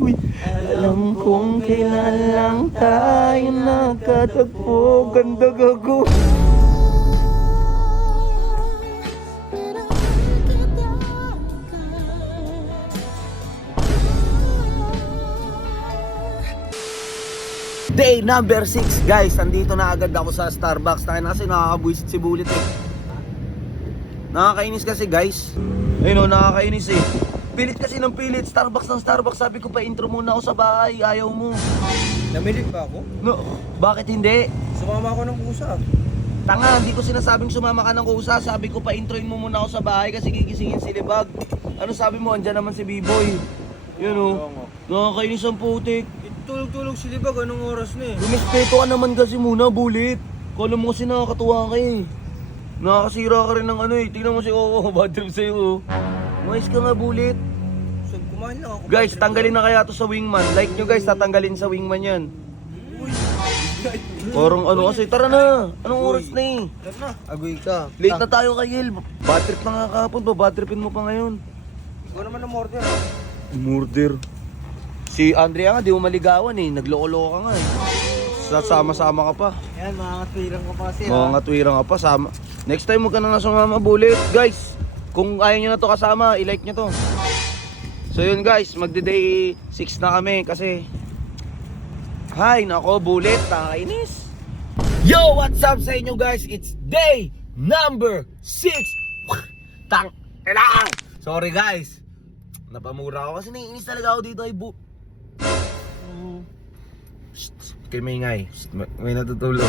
Uy. Alam kong kailan lang tayo nagkatagpo. Ganda gago. Day number 6 guys, nandito na agad ako sa Starbucks na kasi nakakabuisit si Bullet eh. Nakakainis kasi guys. Ayun o, nakakainis eh. Pilit kasi ng pilit, Starbucks ng Starbucks. Sabi ko pa intro muna ako sa bahay, ayaw mo. Namilit ba ako? No, bakit hindi? Sumama ako ng kusa. Tanga, hindi ko sinasabing sumama ka ng kusa. Sabi ko pa introin mo muna ako sa bahay kasi gigisingin si Libag. Ano sabi mo, andyan naman si B-Boy. Yun o, nakakainis ang putik. Tulog-tulog si Libag, anong oras na eh? Rumispeto ka naman kasi muna, Bullet. Kala mo kasi nakakatuwa ka eh. Nakakasira ka rin ng ano eh. Tingnan mo si Coco, bad trip sa'yo. Mais ka nga, Bullet. So, kumain lang ako. Guys, tanggalin na kaya to sa wingman. Like nyo guys, tatanggalin sa wingman yan. Uy! Parang ano kasi, tara na. Anong oras na eh? Tara na, agoy ka. Late na tayo kay Yel. Bad trip na nga kahapon ba? Bad tripin mo pa ngayon. Ikaw naman ang order ah. Murder. Si Andrea nga, di mo maligawan eh. Nagloko-loko ka nga eh. Sasama-sama ka pa. Yan, mga katwirang ko pa kasi Oo nga, tuwirang ka pa. Sama. Next time huwag ka na nga sumama, Bullet. Guys, kung ayaw nyo na to kasama, i-like nyo to. So yun guys, magde-day 6 na kami kasi hay, nako, Bullet, nakakainis. Yo, what's up sa inyo guys? It's day number 6. Tang, kailangan. Sorry guys. Napamura ako kasi naiinis talaga ako dito ay Kay maingay. May natutulog.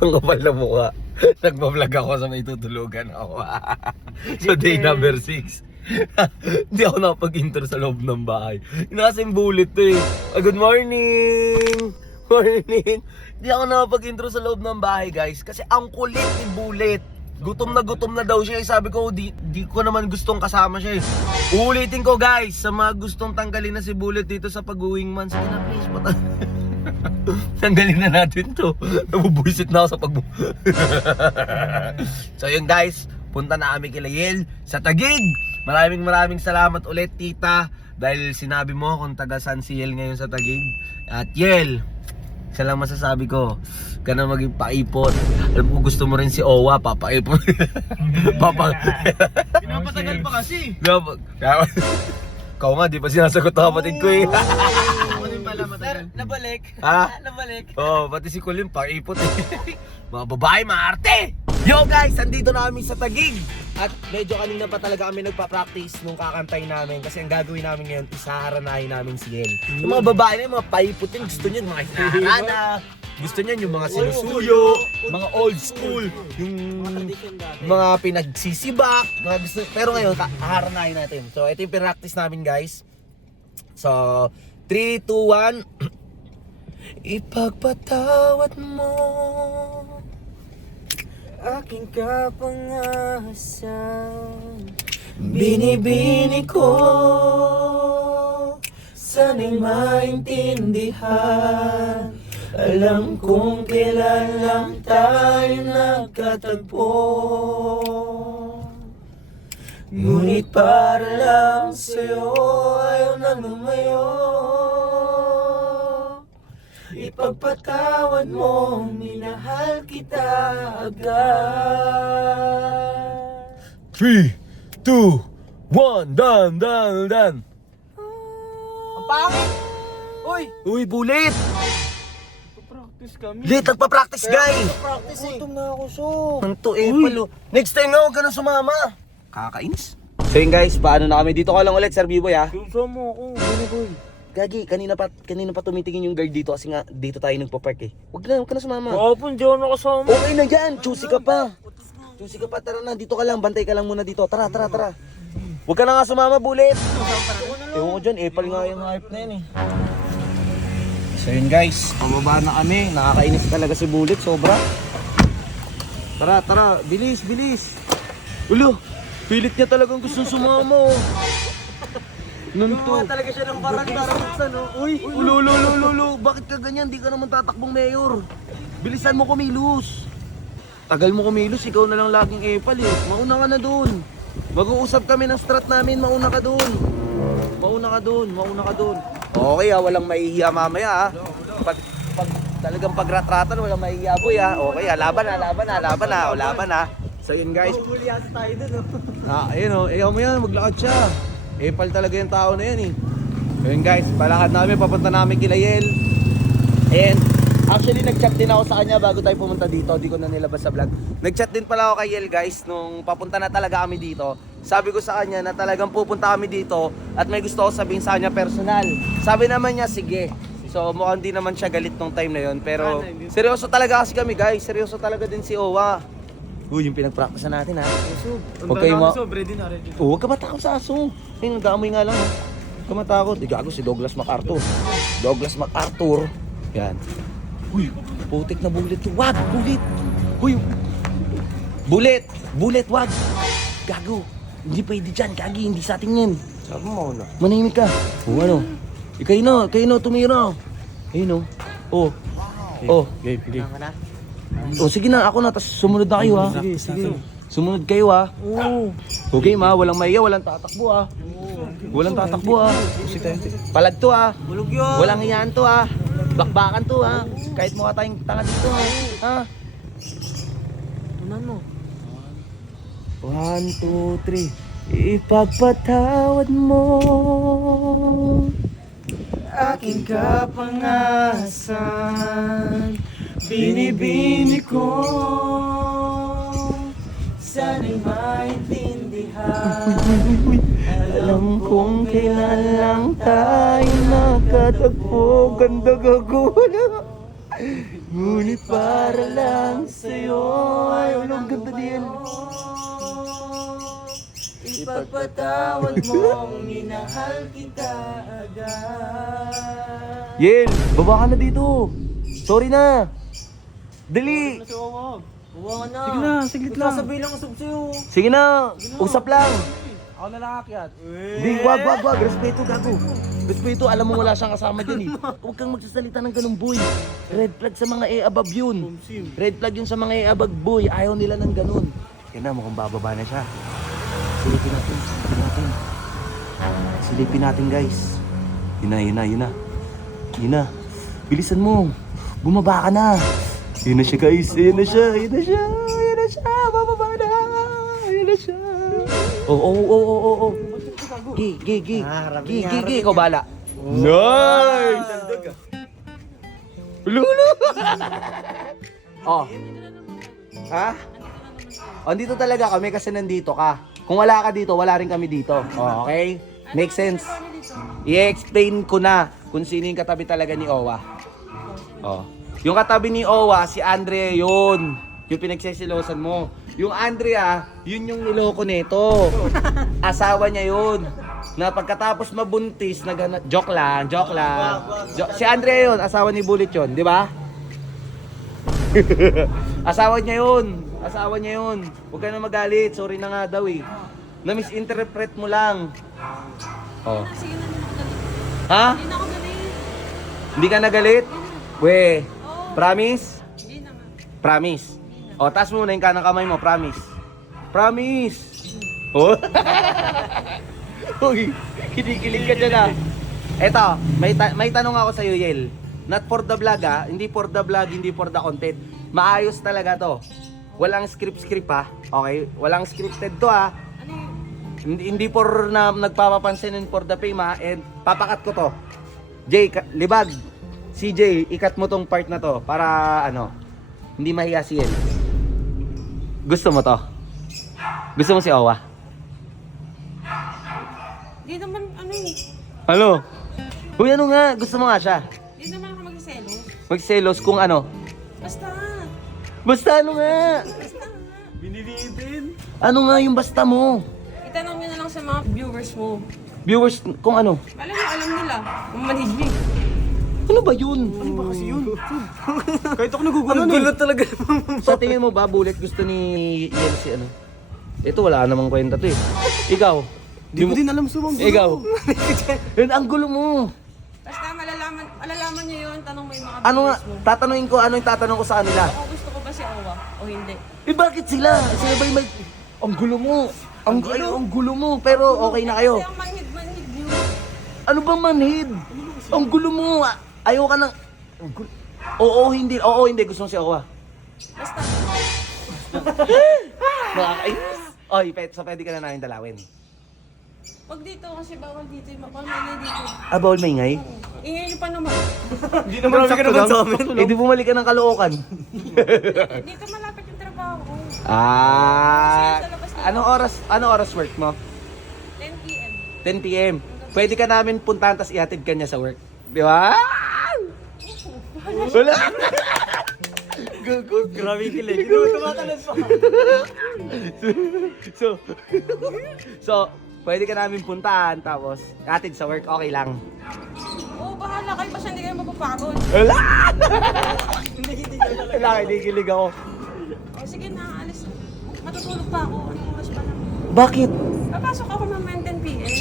Ang kapal na mukha. Nagpa-vlog ako sa may tutulugan ako. So day number 6. Hindi ako nakapag-intro sa loob ng bahay. Nasa yung Bullet eh. Good morning! Morning! Hindi ako nakapag-intro sa loob ng bahay guys. Kasi ang kulit ni Bullet. Gutom na daw siya. Sabi ko, di ko naman gustong kasama siya eh. Uulitin ko guys, sa mga gustong tanggalin na si Bullet dito sa pag-wingman. Sige na please, tanggalin na natin to. Nabubuisit na ako sa So yun guys, punta na kami kila Yel sa Taguig. Maraming salamat ulit tita. Dahil sinabi mo kung taga San si Yel ngayon sa Taguig. At Yel, isa lang masasabi ko, ka na maging paipot. Alam ko gusto mo rin si Owa, papaipot. Pinapatagal pa kasi. Ikaw nga, di pa sinasagot ang kapatid ko eh. Ako din pala matagal. Nabalik. Ha? Nabalik. Oo, pati si Colin, paipot eh. Mga babae, maarte! Yo guys, andito na kami sa Taguig. At medyo kanina pa talaga kami nagpa-practice nung kakantay namin. Kasi ang gagawin namin ngayon, isaharanahin namin si Yel. Yung mga babae na yung mga paiputin, gusto niyan mga hinaharana. Gusto niyan yung mga sinusuyo, mga old school, yung mga pinagsisibak, mga gusto. Pero ngayon, haharanahin natin. So ito yung practice namin guys. So, 3, 2, 1. Ipagpatawad mo Aking kapangasan, binibini ko, sana'y maintindihan. Alam kong kailan lang tayo nagkatagpo, ngunit para lang sa'yo ayaw na lumayo. Ipagpatawad mo, minahal kita agad. 3, 2, 1, done. ang pangit! Uy, Bullet! Practice kami. Lit, nagpa-practice guy! Practice eh. Gutom na ako, so. Ang to palo. Next time na huwag ka na sumama. Kakainis. So yun guys, paano na kami? Dito ka lang ulit, Sir B-Boy ha? Susama ako. Ano boy? Gagi, kanina pa tumitingin yung guard dito kasi nga dito tayo nagpa-park eh. Huwag ka na sumama. Kapon, di ako nakasama. Okay na yan, choosy ka pa. Tara na, dito ka lang, bantay ka lang muna dito. Tara. Huwag ka na nga sumama, Bullet. Ewan ko dyan, epal nga yung hype na yan eh. So yun guys, pababa na kami. Nakakainis talaga si Bullet, sobra. Tara, bilis. Ulo, pilit niya talagang gustong sumama oh. Nunto. Talaga siya ng parang buksan, no? Uy, ulo, bakit ka ganyan? Di ka naman tatakbong mayor. Bilisan mo kumilos. Tagal mo kumilos, ikaw na lang laging epal eh. Mauna ka na doon. Mag-uusap kami ng strat namin, mauna ka doon. Mauna ka doon. Okay walang maihiya mamaya Pag talagang pagratratan, walang maihiya boy Okay laban na. So yun guys. Huli yata tayo dun Ayun ayaw mo yan, maglakad siya. Epal talaga yung tao na yan Ayun guys, palakad namin, papunta namin kila Yel. And actually nag-chat din ako sa kanya bago tayo pumunta dito. Di ko na nilabas sa vlog. Nag-chat din pala ako kay Yel guys nung papunta na talaga kami dito. Sabi ko sa kanya na talagang pupunta kami dito at may gusto ko sabihin sa kanya personal. Sabi naman niya sige. So mukhang di naman siya galit nung time na yon. Pero seryoso talaga kasi kami guys. Seryoso talaga din si Owa. Uy, yung pinag-practice natin Huwag kayo Ready na. Huwag ka matakot sa aso. Ayun, nag-aamoy nga lang Huwag ka matakot. Gago si Douglas MacArthur. Yan. Uy, putik na bullet. Wag, bullet. Uy, bullet, wag. Gago. Hindi pwede dyan, Gagi. Hindi sa atin yan. Sabi mo na. Manahimik ka. Ano? Kayo na, tumira. Ayun Game. Sige na, ako na. Tapos sumunod na kayo Sige. Sumunod kayo Oo. Okay walang maiya, walang tatakbo Walang tatakbo Palag to Bulog yun. Walang hiyaan to Bakbakan to Kahit mukha tayong tanga dito Tunan mo. 1, 2, 3 Ipagpatawad mo Aking kapangasan, binibini ko. Sana'y maintindihan. Alam kong kailan lang tayo nakatagpo Ganda gagula Ngunit para lang sa'yo Ay, walang ganda din Ipagpatawad mong minahal kita agad. Yel, baba ka na dito Sorry na Dali Huwag na. Sige na, saglit lang. Sasabihin lang usap sa'yo. Sige na, usap lang Ako na lang aakyat. Di, wag Respeto, gago Respeto, alam mo wala siyang kasama dyan Huwag kang magsasalita ng ganun, boy Red flag sa mga above yun Red flag yun sa mga above, boy Ayaw nila ng ganun Yan na, mukhang bababa na siya Silipin natin guys Yun na Bilisan mo Bumaba ka na Yun na siya guys Yun na siya Bababa na Yun na siya Oh Gi Ikaw bala Nice Lulu Andito talaga kami kasi nandito ka Kung wala ka dito, wala rin kami dito Okay? Make sense? I-explain ko na kung sino yung katabi talaga ni Owa. Yung katabi ni Owa, si Andrea yun. Yung pinagsisilosan mo. Yung Andrea, yun yung niloko nito. Asawa niya yun. Na pagkatapos mabuntis, joke lang. Si Andrea yun, asawa ni Bullet yun, di ba? Asawa niya yun. Huwag ka na magalit, sorry na nga daw Na-misinterpret mo lang. Sige na nagalit. Ha? Hindi na ako galit. Hindi ka nagalit? We, promise? Hindi na nga. Promise. Taas muna yung kanang kamay mo, promise. Uy, kinikilig ka dyan Eto, may tanong ako sa'yo, Yel. Not for the vlog hindi for the vlog, hindi for the content. Maayos talaga to. Walang script okay? Walang scripted to Ano yun? Hindi for na nagpapapansin and for the fame and papakat ko to. Jay, libag. CJ, ikat mo tong part na to para hindi mahiya si Yel. Gusto mo to? Gusto mo si Owa? Hindi naman, Ano? Uy, ano nga? Gusto mo nga siya? Hindi naman ako magselos. Magselos kung ano? Basta. Basta ano nga? Binilibin. Ano nga yung basta mo? Itanong nyo na lang sa mga viewers mo. Viewers, kung ano? Alam nila. Kung manhid Ano ba yun? Ano ba kasi yun? Kahit ako nagugulo Ang gulo talaga. Sa tingin mo ba, Bullet, gusto ni Yel si ano? Ito, wala namang kwenta to Ikaw? Di ko din alam sumang gulo. Ikaw? Yun, ang gulo mo. Basta malalaman nyo yun. Tanong mo yung mga Ano nga, viewers mo. tatanungin ko, ano yung tatanong ko sa kanila? Kung gusto ko ba si Owa o hindi. Bakit sila? Sila ba yung may... Ang gulo mo. Ang gulo mo, pero okay na kayo. Kasi ang manhid nyo. Ano bang manhid? Ang gulo mo. Ayaw ka ng... Oo, hindi. Gusto mo si Owa. Basta, Nakakainis. Oy, pwede ka na namin dalawin. wag dito kasi bawal dito. Bawal na dito. Bawal maingay? Ingay nyo pa naman. Hindi naman sakto lang. Eh, di bumalik ka ng Caloocan. Dito malapit yung trabaho ko. Anong oras work mo? 10 p.m. 10 p.m. Pwede ka namin puntahan tas ihatid ka niya sa work. Di ba? Wala. Grabe yung kilig. Hindi mo tumatalas pa. So, pwede ka namin puntahan tapos ihatid sa work, okay lang. Oo, bahala kayo. Basta hindi kayo mapapagod. Wala! Wala, kinikilig ako. O sige na, alis. Matutulog pa ako. Anong oras pa naman? Bakit? Papasok ako mamaya 10 p.m.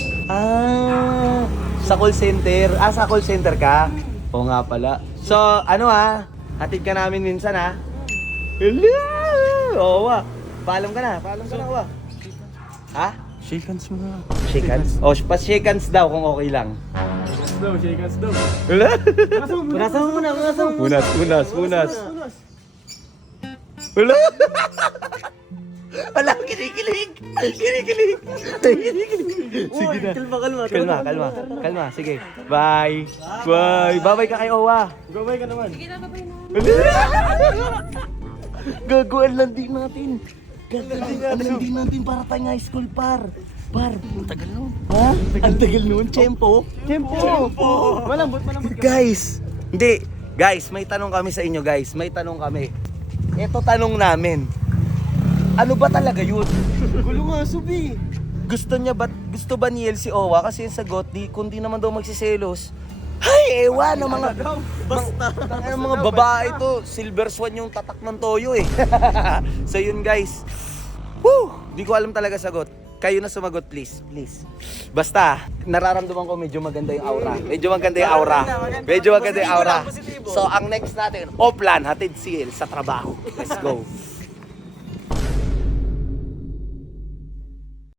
Sa call center. Sa call center ka? Oo nga pala. So, hatid ka namin minsan ha? Hello! Oo Paalam ka na, wa. Ha? Shake hands mo nga. Shake hands? Shake hands daw kung okay lang. Shake hands daw. Wala? Punasan mo muna. Punas. Wala? Wala, kinikilig. Sige na. Kalma. Sige. Bye. Bye ka kay Owa. Gaway ka naman. Sige na, babay na. Gagawan lang din natin. Para tayong high school, par. Ang tagal nun. Ha? Ang tagal nun. Tempo. Malambot. Guys, may tanong kami sa inyo, guys. Ito tanong namin. Ano ba talaga yun? Gulo nga, subi. Gusto ba ni El si Owa? Kasi yung sagot, kundi naman daw magsiselos. Ay, ewan ng mga... Basta. Ang mga babae to, silver swan yung tatak ng toyo eh. So yun guys. Woo! Di ko alam talaga sagot. Kayo na sumagot, please. Basta, nararamdaman ko medyo maganda yung aura. So ang next natin, Oplan, hatid si El sa trabaho. Let's go.